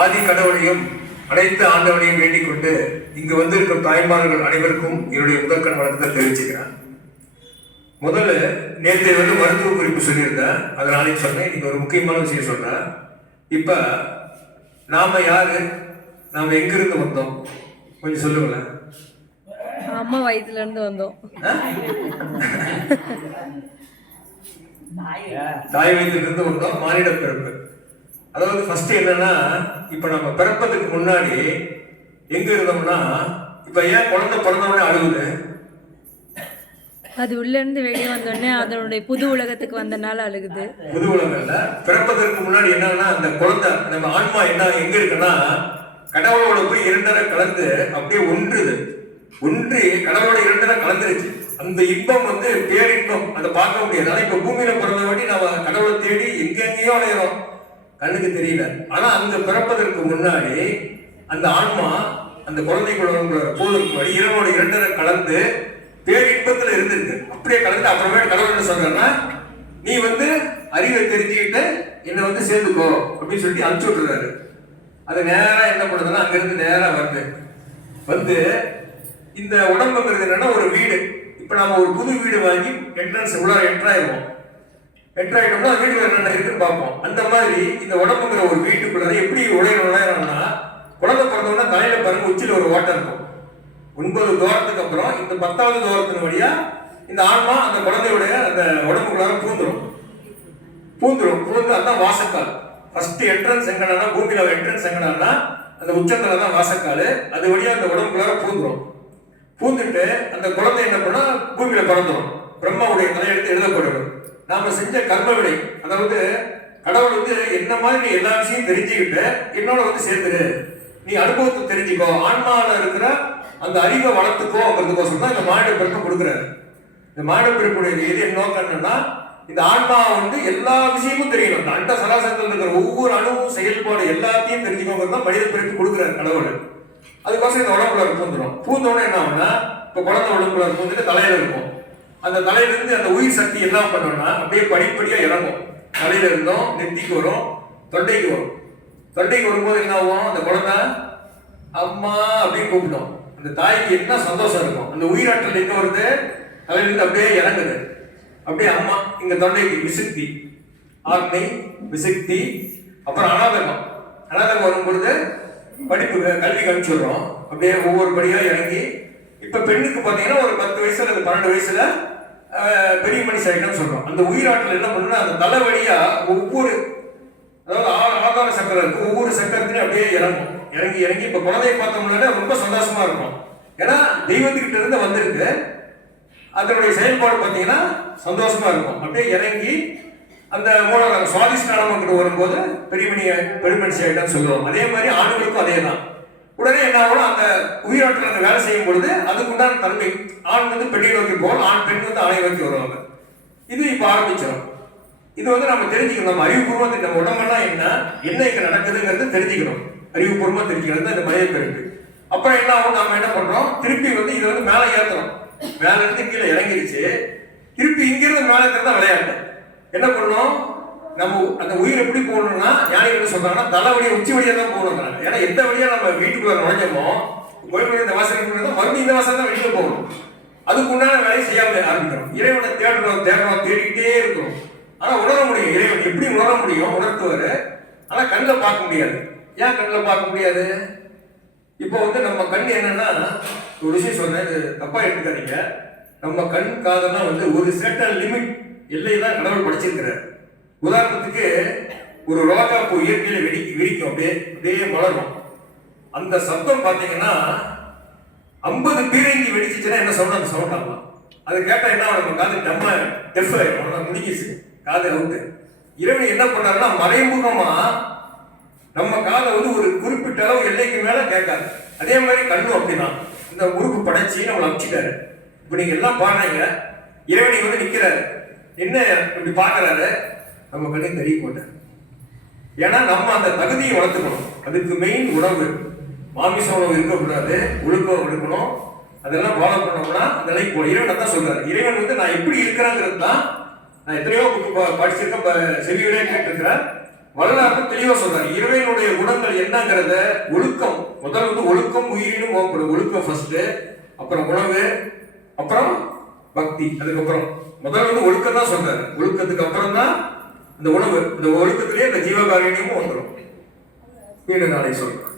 ஆதி கடவுளையும் அனைத்து ஆண்டவனையும் வேண்டிக் கொண்டு இங்கு வந்திருக்கும் தாய்மார்கள் அனைவருக்கும் என்னுடைய முதற்கண் வணக்கத்தை தெரிவிச்சுக்கிறேன். முதல்ல நேற்று மருத்துவ குறிப்பு சொல்லியிருந்தேன், அதை நாளைக்கு சொன்னேன். இன்னைக்கு ஒரு முக்கியமான விஷயம் சொல்றேன். இப்ப நாம யாரு, நாம எங்கிருந்து வந்தோம் கொஞ்சம் சொல்லுங்களேன். அம்மா வயிற்றுல இருந்து வந்தோம். தாய் வயிற்றுல இருந்து வந்தோம். மானிட பிறப்பு. அதாவது ஃபர்ஸ்ட் என்னன்னா, இப்ப நம்ம பிறப்பதுக்கு முன்னாடி எங்க இருந்தோம்னா, இப்ப ஏன் குழந்தை பிறந்தவொடனே அழுகுது? அது உள்ள இருந்து வெளியே வந்தோடனே அதனுடைய புது உலகத்துக்கு வந்தனால அழுகுது. புது உலகம் இல்ல, பிறப்பதற்கு முன்னாடி என்னன்னா, அந்த குழந்தை நம்ம ஆன்மா என்ன எங்க இருக்குன்னா, கடவுளோட போய் இரண்டரை கலந்து அப்படியே ஒன்றுது. ஒன்று கடவுளோட இரண்டரை கலந்துருச்சு. அந்த இன்பம் பேரின்பம், அதை பார்க்க முடியாது. ஆனா இப்ப பூமியில பிறந்த வாட்டி நம்ம கடவுளை தேடி எங்கெங்கேயோ அலையிறோம், கண்ணுக்கு தெரியல. ஆனா அங்க பிறப்பதற்கு முன்னாடி அந்த ஆன்மா அந்த குழந்தைக்குள்ள போவதற்கு முன்னாடி இறைவனோட இரண்டரை கலந்து பேரின்பத்துல இருந்திருக்கு. அப்படியே கலந்து அப்புறமே கடவுள் என்ன சொல்றாருன்னா, நீ அறிவை தெரிஞ்சுக்கிட்டு என்னை சேர்ந்துக்கோ அப்படின்னு சொல்லிட்டு அனுப்பிச்சு விட்டுறாரு. அது நேரா என்ன பண்ணுதுன்னா, அங்க இருந்து நேரா வந்து இந்த உடம்புங்கிறது என்னன்னா ஒரு வீடு. இப்ப நம்ம ஒரு புது வீடு வாங்கி என்ட்ரன்ஸ் உள்ள என்ட்ராயிடுவோம். என்ட்ராயிட்டோம்னா வீடு என்னென்ன இருக்குன்னு பார்ப்போம். அந்த மாதிரி இந்த உடம்புங்கிற ஒரு வீட்டுக்குள்ள எப்படி நுழையணும்னா, குழந்தை பிறந்தோம்னா தலையில பாருங்க உச்சியில ஒரு ஓட்டம் இருக்கும். 9 துவாரத்துக்கு அப்புறம் இந்த 10வது துவாரத்தின் வழியா இந்த ஆன்மா அந்த குழந்தையுடைய அந்த உடம்புக்குள்ளார பூந்துரும். அதான் வாசக்கால். ஃபர்ஸ்ட் என்ட்ரன்ஸ் எங்கன்னா, பூமியில என்ட்ரன்ஸ் எங்கன்னா அந்த உச்சத்துல தான் வாசக்கால். அது வழியா அந்த உடம்புக்குள்ளார பூந்துட்டு அந்த குழந்தை என்ன பண்ணா பூமியில பிறந்துடும். பிரம்மாவுடைய தலையெடுத்து எழுதப்படும். நாம செஞ்ச கர்ம வினை, அதாவது கடவுள் என்ன மாதிரி எல்லா விஷயம் தெரிஞ்சுக்கிட்டு என்னோட சேர்ந்துரு, நீ அனுபவத்தை தெரிஞ்சுக்கோ, ஆன்மாவில் இருக்கிற அந்த அறிவை வளர்த்துக்கோங்கிறதுக்கோசம் தான் இந்த மானிட பிறப்பு கொடுக்குறாரு. இந்த மானிட பிறப்புடைய இது என்ன நோக்கம் என்னன்னா, இந்த ஆன்மா எல்லா விஷயமும் தெரியணும். இந்த அண்ட சராசரத்தில் இருக்கிற ஒவ்வொரு அணுவும் செயல்பாடு எல்லாத்தையும் தெரிஞ்சுக்கோங்கிறது தான் மனித பிறப்பு கொடுக்குறாரு கடவுள். அதுக்கோசம் இந்த உடம்புல பூந்தோடனே என்ன ஆகும்னா, இப்போ குழந்தை உடம்புல பூந்துட்டு தலையில இருக்கும். அந்த தலையில இருந்து அந்த உயிர் சக்தி என்ன பண்ணோம்னா அப்படியே படிப்படியா இறங்கும். தலையில இருந்தோம் நெத்திக்கு வரும், தொண்டைக்கு வரும். தொண்டைக்கு வரும்போது என்ன ஆகும், அந்த குழந்தை அம்மா அப்படின்னு கூப்பிட்டோம். அந்த தாய்க்கு என்ன சந்தோஷம் இருக்கும். அந்த உயிராற்றல் எங்க வருது, தலையில இருந்து அப்படியே இறங்குது. அப்படியே அம்மா இங்க தொண்டைக்கு விசுக்தி, ஆக்னை விசுக்தி, அப்புறம் அனாதகம் வரும்பொழுது படிப்பு கல்வி கழிச்சுடுறோம். அப்படியே ஒவ்வொரு படியா இறங்கி இப்ப பெண்ணுக்கு பாத்தீங்கன்னா ஒரு 10 வயசுல அல்லது 12 வயசுல பெரிய மனுஷ ஆகிட்டோம்னு சொல்றோம். அந்த உயிராற்றல் என்ன பண்ணுன்னா, அந்த தலை வழியா ஒவ்வொரு, அதாவது ஆதார சக்கரம் இருக்கு, ஒவ்வொரு சக்கரத்திலையும் அப்படியே இறங்கி இப்ப குழந்தைய பார்த்தோம்னா ரொம்ப சந்தோஷமா இருக்கும். ஏன்னா தெய்வத்துக்கிட்ட இருந்து வந்திருக்கு. அதனுடைய செயல்பாடு பார்த்தீங்கன்னா சந்தோஷமா இருக்கும். அப்படியே இறங்கி அந்த மூலம் சுவாதிஷ்டானம் வரும்போது பெருமனுஷி ஆகிட்டான்னு சொல்லுவோம். அதே மாதிரி ஆண்களுக்கும் அதே தான். உடனே என்ன ஆகும், அந்த உயிராற்றல் அந்த வேலை செய்யும் பொழுது அதுக்குண்டான தன்மை ஆண் பெண்ணை நோக்கி போகும், ஆண் பெண் ஆணை நோக்கி வருவாங்க. இது இப்ப ஆரம்பிச்சிடும். இது நம்ம தெரிஞ்சுக்கணும். நம்ம அறிவுபூர்வமா நம்ம உடம்பெல்லாம் என்ன இங்க நடக்குதுங்கிறது தெரிஞ்சுக்கணும். அறிவுபூர்வமா தெரிஞ்சுக்கிறது இந்த மனித பிறப்பு. அப்புறம் என்ன ஆகும், நாம என்ன பண்றோம், திருப்பி இது மேலே ஏத்துறோம். மேல இருந்து கீழே இறங்கிருச்சு. திருப்பி இங்கிருந்து மேலே இருக்கிறதா விளையாட்டு. என்ன பண்ணணும், நம்ம அந்த உயிர் எப்படி போகணும்னா, ஞானிகள் சொல்றாங்கன்னா தலை வழியா உச்சி வழியா தான் போகணும். ஏன்னா எந்த வழியா நம்ம வீட்டுக்குள்ள நுழைஞ்சோமோ, கோயில் இந்த வாசல் மறுபடியும் இந்த வாசல் தான் வெளியில போகணும். அதுக்கு உண்டான வேலையை செய்யாம ஆரம்பிக்கிறோம். இறைவனை தேடிக்கிட்டே இருக்கிறோம். ஆனா உணர முடியும், இறைவன் எப்படி உணர முடியும், உணர்த்துவாரு. ஆனா கண்ணில் பார்க்க முடியாது. ஏன் கண்ணில் பார்க்க முடியாது? இப்போ நம்ம கண் என்னன்னா, ஒரு விஷயம் சொன்னேன், இது தப்பா எடுத்துக்காதீங்க. நம்ம கண் காதெல்லாம் ஒரு செர்டன் லிமிட் எல்லை தான் கடவுள் படிச்சிருக்கிறார். உதாரணத்துக்கு ஒரு ரோஜா பூ இயற்கையில விரிக்கும், அப்படியே மலரும். அந்த சத்தம் பார்த்தீங்கன்னா 50 பீரங்கி வெடிச்சுன்னா என்ன சவுண்ட், அந்த சவுண்ட் ஆகலாம். அது கேட்டா என்ன, நம்ம காது நம்ம டெஃப் முடிஞ்சிச்சு, காது அவுட்டு. இறைவன் என்ன பண்ணாருன்னா, மறைமுகமா நம்ம காதை ஒரு குறிப்பிட்ட அளவு எல்லைக்கு மேல கேட்காது. அதே மாதிரி கண்ணும் அப்படிதான். இந்த உறுப்பு படைச்சு நம்மளை அமைச்சிட்டாரு. இப்ப நீங்க எல்லாம் பாடுறீங்க, இறைவனை நிக்கிறாரு, என்ன இப்படி பாக்குறாரு, நம்ம கண்ணை தெரிய போட்டார். ஏன்னா நம்ம அந்த தகுதியை வளர்த்துக்கணும். அதுக்கு மெயின் உணவு, மாமிச உணவு இருக்கக்கூடாது, ஒழுக்கம் இருக்கணும். அதெல்லாம் ஃபாலோ பண்ணோம்னா அந்த நிலைக்கு போகணும். இறைவன் தான் சொல்றாரு. இறைவன் நான் எப்படி இருக்கிறேங்கிறது தான். நான் எத்தனையோ புக்கு படிச்சிருக்கேன், செவியோட கேட்டிருக்கிறேன். வரலாறு தெளிவா சொல்றாரு. இறைவனுடைய குணங்கள் என்னங்கிறத ஒழுக்கம், முதல் வந்து ஒழுக்கம் உயிரினும் ஓம்படும். ஒழுக்கம் ஃபர்ஸ்ட், அப்புறம் உணவு, அப்புறம் பக்தி. அதுக்கப்புறம் முதல் வந்து ஒழுக்கம் தான் சொல்றாரு. ஒழுக்கத்துக்கு அப்புறம் தான் இந்த உணவு. இந்த ஒழுக்கத்திலேயே இந்த ஜீவகாரணியமும் வந்துடும். வீடு நாளை சொல்றேன்.